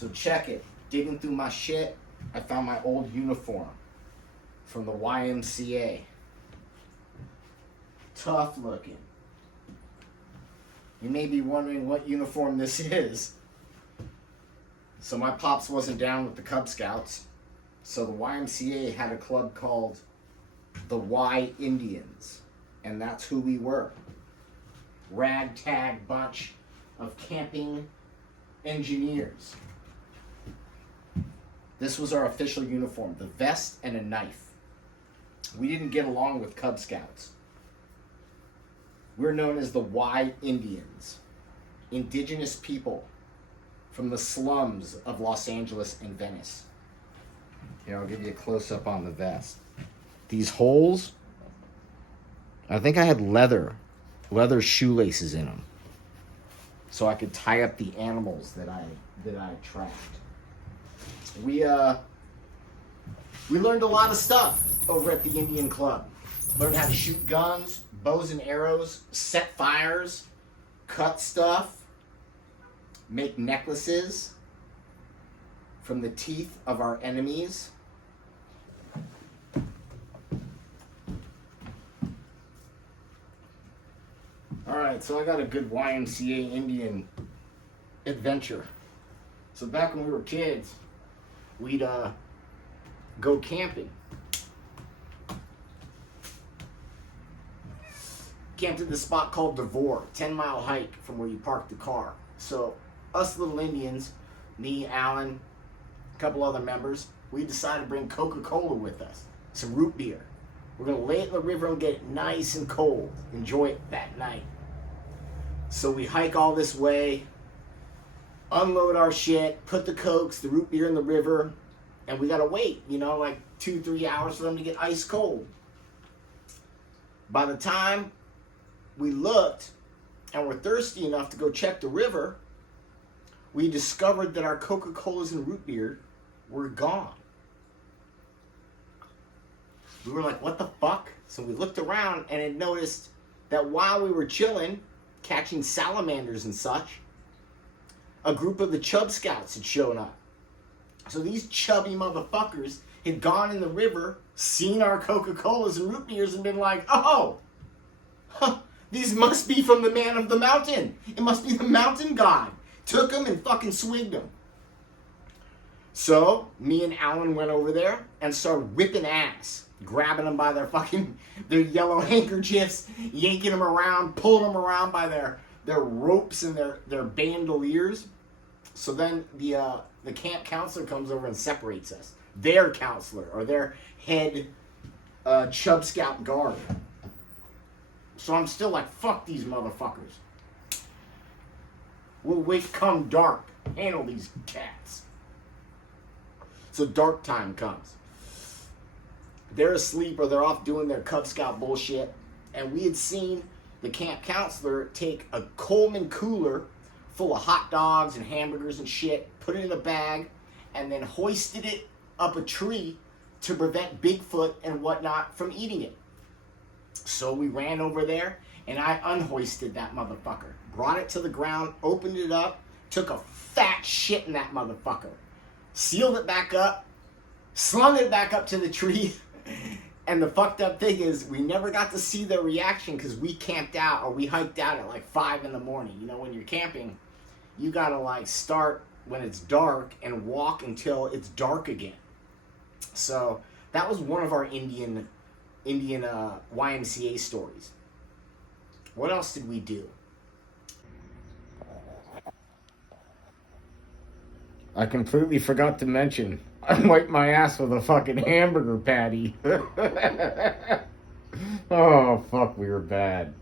So check it. Digging through my shit, I found my old uniform from the YMCA. Tough looking. You may be wondering what uniform this is. So my pops wasn't down with the Cub Scouts. So the YMCA had a club called the Y Indians. And that's who we were. Ragtag bunch of camping engineers. This was our official uniform, the vest and a knife. We didn't get along with Cub Scouts. We're known as the Y Indians, indigenous people from the slums of Los Angeles and Venice. Here, I'll give you a close-up on the vest. These holes, I think I had leather shoelaces in them, so I could tie up the animals that I tracked. We learned a lot of stuff over at the Indian Club. Learned how to shoot guns, bows and arrows, set fires, cut stuff, make necklaces from the teeth of our enemies. Alright, so I got a good YMCA Indian adventure. So back when we were kids, we'd go camping. Camped at this spot called Devore, 10-mile hike from where you park the car. So us little Indians, me, Alan, a couple other members, we decided to bring Coca-Cola with us, some root beer. We're gonna lay it in the river and get it nice and cold. Enjoy it that night. So we hike all this way, unload our shit, put the Cokes, the root beer in the river, and we gotta wait, like 2-3 hours for them to get ice cold. By the time we looked and were thirsty enough to go check the river, we discovered that our Coca-Colas and root beer were gone. We were like, what the fuck? So we looked around and had noticed that while we were chilling, catching salamanders and such, a group of the Chub Scouts had shown up. So these chubby motherfuckers had gone in the river, seen our Coca-Colas and root beers, and been like, oh, these must be from the man of the mountain. It must be the mountain god. Took them and fucking swigged them. So me and Alan went over there and started whipping ass, grabbing them by their yellow handkerchiefs, yanking them around, pulling them around by their ropes and their bandoliers. So then the camp counselor comes over and separates us. Their counselor, or their head Chub Scout guard. So I'm still like, fuck these motherfuckers. We'll wait come dark. Handle these cats. So dark time comes. They're asleep or they're off doing their Cub Scout bullshit. And we had seen the camp counselor take a Coleman cooler full of hot dogs and hamburgers and shit, put it in a bag, and then hoisted it up a tree to prevent Bigfoot and whatnot from eating it. So we ran over there and I unhoisted that motherfucker. Brought it to the ground, opened it up, took a fat shit in that motherfucker. Sealed it back up, slung it back up to the tree. And the fucked up thing is we never got to see their reaction because we camped out, or we hiked out at like 5 in the morning. When you're camping, you gotta like start when it's dark and walk until it's dark again. So that was one of our Indian YMCA stories. What else did we do? I completely forgot to mention, I wiped my ass with a fucking hamburger patty. Oh, fuck, we were bad.